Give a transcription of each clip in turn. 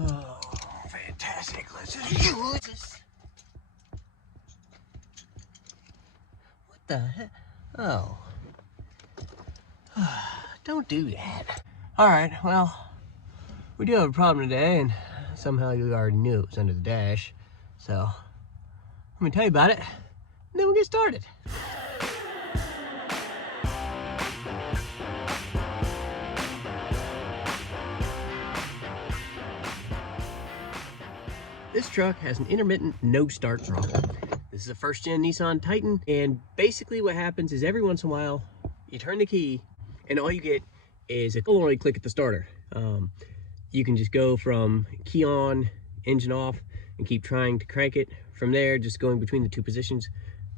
Oh, fantastic. Let's just use this. What the heck? Oh. Don't do that. Alright, well, we do have a problem today, and somehow you already knew it was under the dash. So, let me tell you about it, and then we'll get started. This truck has an intermittent no-start problem. This is a first-gen Nissan Titan, and basically what happens is every once in a while, you turn the key, and all you get is a solenoid click at the starter. You can just go from key on, engine off, and keep trying to crank it. From there, just going between the two positions,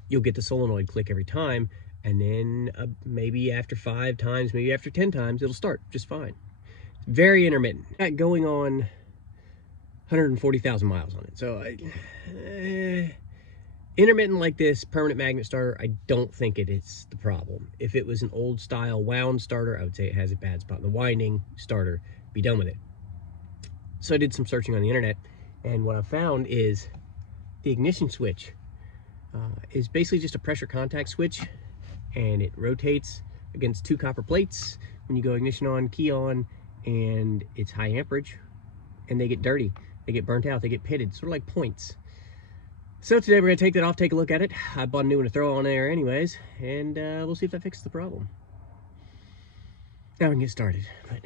you'll get the solenoid click every time, and then maybe after 5 times, maybe after 10 times, it'll start just fine. Very intermittent. Got going on 140,000 miles on it. So intermittent like this, permanent magnet starter, I don't think it is the problem. If it was an old style wound starter, I would say it has a bad spot in the winding. Starter, be done with it. So I did some searching on the internet, and what I found is the ignition switch is basically just a pressure contact switch, and it rotates against 2 copper plates when you go ignition on, key on, and it's high amperage, and they get dirty. They get burnt out, they get pitted, sort of like points. So today we're gonna take that off, take a look at it. I bought a new one to throw on there anyways, and we'll see if that fixes the problem. Now we can get started, but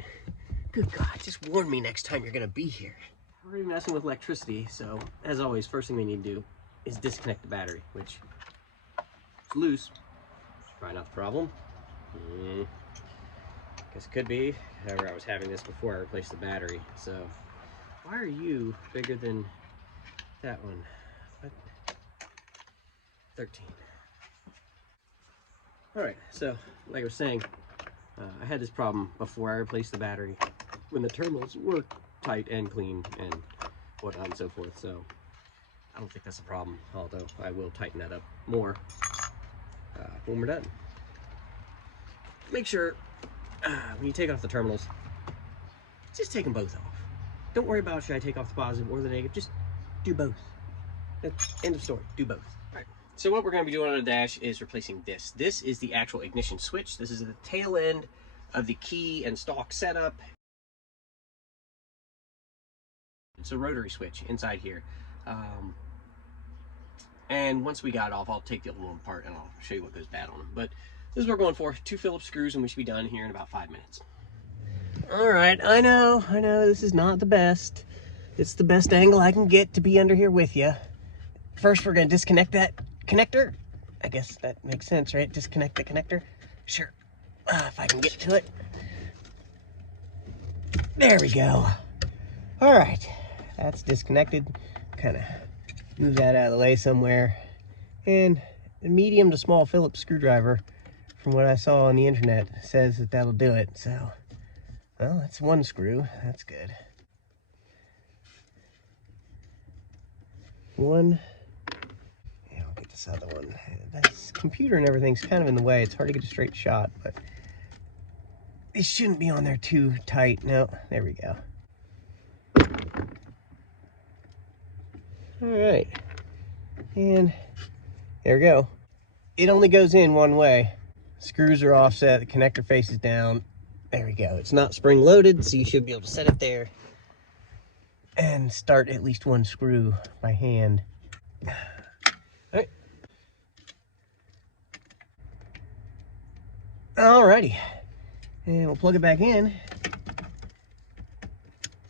good God, just warn me next time you're gonna be here. We're gonna be messing with electricity, so as always, first thing we need to do is disconnect the battery, which is loose. Probably not the problem. Guess it could be. However, I was having this before I replaced the battery, so why are you bigger than that one? What? 13. Alright, so like I was saying, I had this problem before I replaced the battery when the terminals were tight and clean and whatnot and so forth. So I don't think that's a problem, although I will tighten that up more when we're done. Make sure when you take off the terminals, just take them both off. Don't worry about should I take off the positive or the negative, just do both. End of story, do both. All right. So what we're going to be doing on the dash is replacing this. This is the actual ignition switch. This is the tail end of the key and stalk setup. It's a rotary switch inside here. And once we got it off, I'll take the other one apart and I'll show you what goes bad on them. But this is what we're going for. 2 Phillips screws and we should be done here in about 5 minutes. All right, I know, this is not the best. It's the best angle I can get to be under here with you. First, we're gonna disconnect that connector. I guess that makes sense, right? Disconnect the connector. Sure, if I can get to it. There we go. All right, that's disconnected. Kind of move that out of the way somewhere. And a medium to small Phillips screwdriver, from what I saw on the internet, says that that'll do it. So, well, that's 1 screw. That's good. 1. Yeah, I'll get this other one. This computer and everything's kind of in the way. It's hard to get a straight shot, but it shouldn't be on there too tight. No, there we go. All right, and there we go. It only goes in one way. Screws are offset, the connector faces down. There we go. It's not spring loaded, so you should be able to set it there and start at least 1 screw by hand. All right. Alrighty, and we'll plug it back in,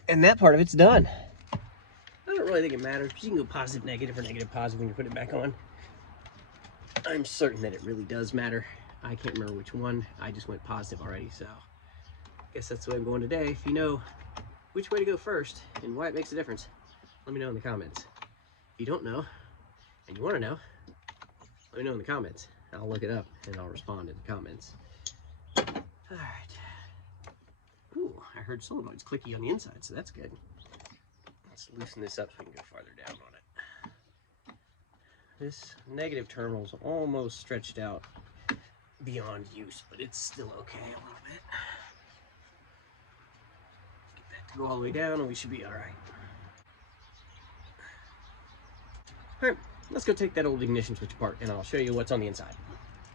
and that part of it's done. I don't really think it matters, because you can go positive, negative, or negative, positive when you put it back on. I'm certain that it really does matter. I can't remember which one. I just went positive already, so I guess that's the way I'm going today. If you know which way to go first and why it makes a difference, let me know in the comments. If you don't know and you want to know, let me know in the comments. I'll look it up and I'll respond in the comments. All right. Ooh, I heard solenoids clicky on the inside, so that's good. Let's loosen this up so we can go farther down on it. This negative terminal is almost stretched out beyond use, but it's still okay a little bit. Get that to go all the way down and we should be all right. All right, let's go take that old ignition switch apart and I'll show you what's on the inside.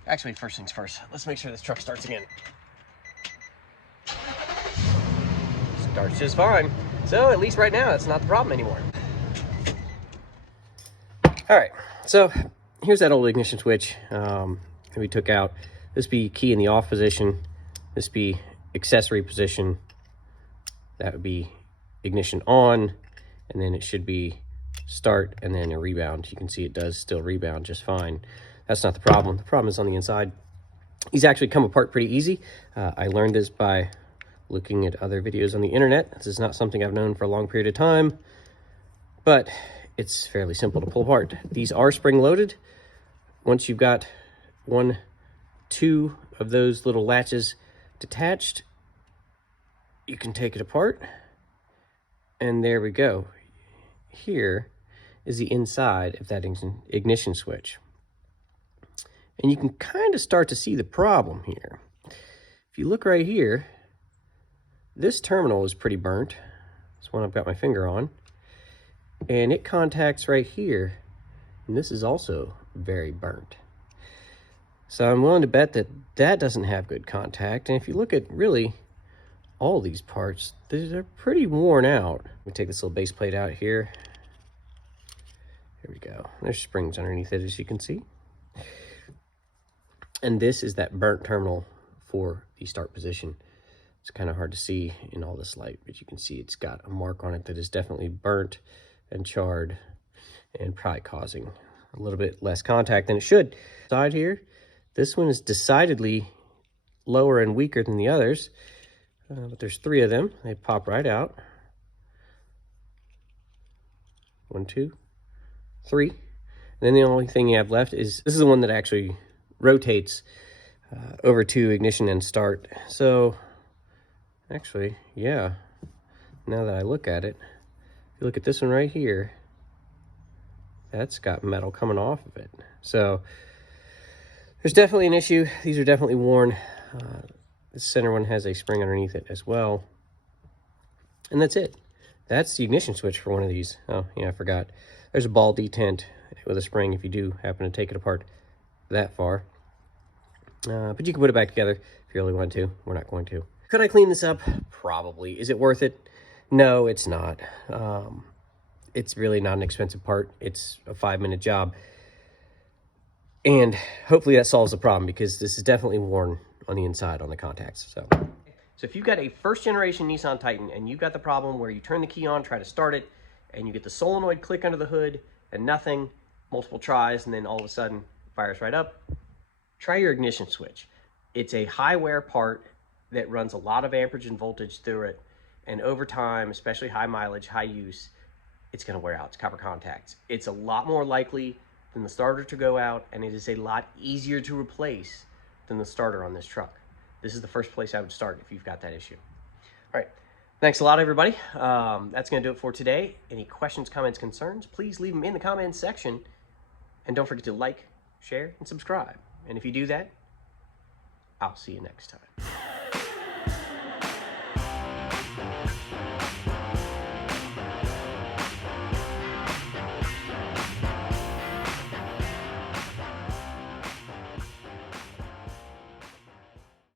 Actually, first things first, let's make sure this truck starts again. Starts just fine. So at least right now, that's not the problem anymore. All right, so here's that old ignition switch that we took out. This be key in the off position. This be accessory position. That would be ignition on, and then it should be start and then a rebound. You can see it does still rebound just fine. That's not the problem. The problem is on the inside. These actually come apart pretty easy. I learned this by looking at other videos on the internet. This is not something I've known for a long period of time, but it's fairly simple to pull apart. These are spring loaded. Once you've got 2 of those little latches detached, you can take it apart, and there we go. Here is the inside of that ignition switch. And you can kind of start to see the problem here. If you look right here, this terminal is pretty burnt. This one I've got my finger on. And it contacts right here. And this is also very burnt. So I'm willing to bet that that doesn't have good contact. And if you look at really all these parts, they're pretty worn out. We take this little base plate out here. Here we go. There's springs underneath it, as you can see. And this is that burnt terminal for the start position. It's kind of hard to see in all this light, but you can see it's got a mark on it that is definitely burnt and charred and probably causing a little bit less contact than it should. Side here, this one is decidedly lower and weaker than the others, but there's 3 of them. They pop right out. 1, 2, 3. And then the only thing you have left is, this is the one that actually rotates over to ignition and start. So actually, yeah, now that I look at it, if you look at this one right here, that's got metal coming off of it. So there's definitely an issue. These are definitely worn. The center one has a spring underneath it as well. And that's it. That's the ignition switch for one of these. Oh, yeah, I forgot. There's a ball detent with a spring if you do happen to take it apart that far. But you can put it back together if you really want to. We're not going to. Could I clean this up? Probably. Is it worth it? No, it's not. It's really not an expensive part. It's a 5-minute job. And hopefully that solves the problem, because this is definitely worn on the inside on the contacts. So if you've got a first-generation Nissan Titan and you've got the problem where you turn the key on, try to start it, and you get the solenoid click under the hood and nothing, multiple tries, and then all of a sudden it fires right up, try your ignition switch. It's a high wear part that runs a lot of amperage and voltage through it, and over time, especially high mileage, high use, it's going to wear out. It's copper contacts. It's a lot more likely than the starter to go out, and it is a lot easier to replace than the starter on this truck. This is the first place I would start if you've got that issue. All right, thanks a lot, everybody. That's going to do it for today. Any questions, comments, concerns, please leave them in the comments section, and don't forget to like, share, and subscribe. And if you do that, I'll see you next time.